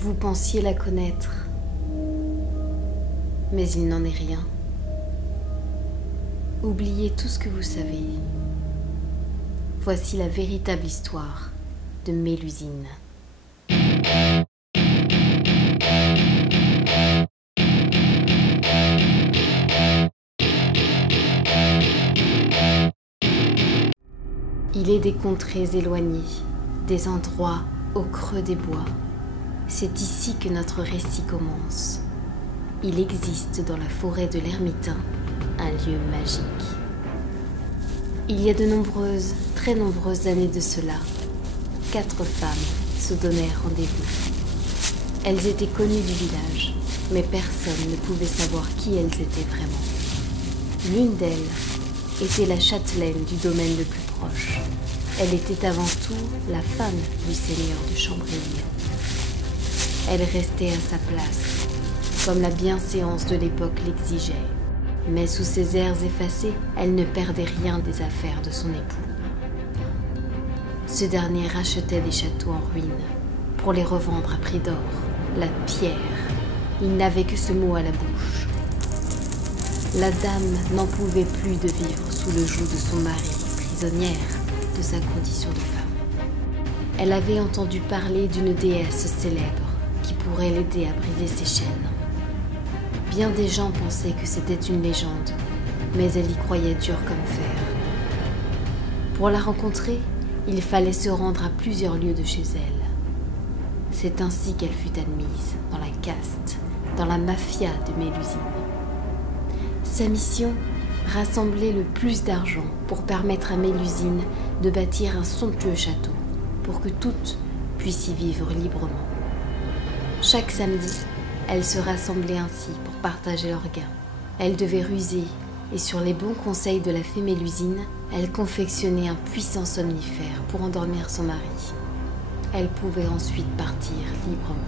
Vous pensiez la connaître, mais il n'en est rien. Oubliez tout ce que vous savez. Voici la véritable histoire de Mélusine. Il est des contrées éloignées, des endroits au creux des bois. C'est ici que notre récit commence. Il existe dans la forêt de l'Ermitain un lieu magique. Il y a de nombreuses, très nombreuses années de cela, 4 femmes se donnèrent rendez-vous. Elles étaient connues du village, mais personne ne pouvait savoir qui elles étaient vraiment. L'une d'elles était la châtelaine du domaine le plus proche. Elle était avant tout la femme du seigneur de Chambrille. Elle restait à sa place, comme la bienséance de l'époque l'exigeait. Mais sous ses airs effacés, elle ne perdait rien des affaires de son époux. Ce dernier rachetait des châteaux en ruine pour les revendre à prix d'or. La pierre, il n'avait que ce mot à la bouche. La dame n'en pouvait plus de vivre sous le joug de son mari, prisonnière de sa condition de femme. Elle avait entendu parler d'une déesse célèbre qui pourrait l'aider à briser ses chaînes. Bien des gens pensaient que c'était une légende, mais elle y croyait dur comme fer. Pour la rencontrer, il fallait se rendre à plusieurs lieues de chez elle. C'est ainsi qu'elle fut admise dans la caste, dans la mafia de Mélusine. Sa mission, rassembler le plus d'argent pour permettre à Mélusine de bâtir un somptueux château, pour que toutes puissent y vivre librement. Chaque samedi, elles se rassemblaient ainsi pour partager leurs gains. Elles devaient ruser, et sur les bons conseils de la fée Mélusine, elle confectionnait un puissant somnifère pour endormir son mari. Elle pouvait ensuite partir librement.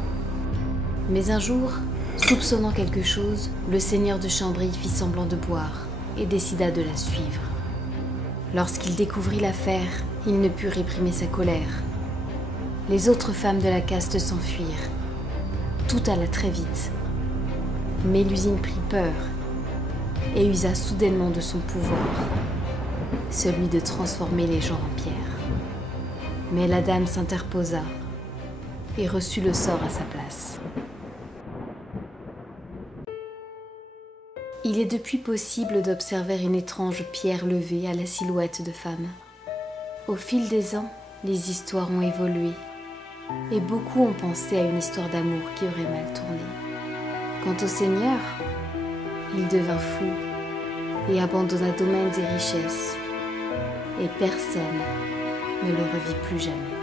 Mais un jour, soupçonnant quelque chose, le seigneur de Chambrille fit semblant de boire et décida de la suivre. Lorsqu'il découvrit l'affaire, il ne put réprimer sa colère. Les autres femmes de la caste s'enfuirent. Tout alla très vite. Mélusine prit peur et usa soudainement de son pouvoir, celui de transformer les gens en pierre. Mais la dame s'interposa et reçut le sort à sa place. Il est depuis possible d'observer une étrange pierre levée à la silhouette de femme. Au fil des ans, les histoires ont évolué et beaucoup ont pensé à une histoire d'amour qui aurait mal tourné. Quant au seigneur, il devint fou et abandonna domaines et richesses, et personne ne le revit plus jamais.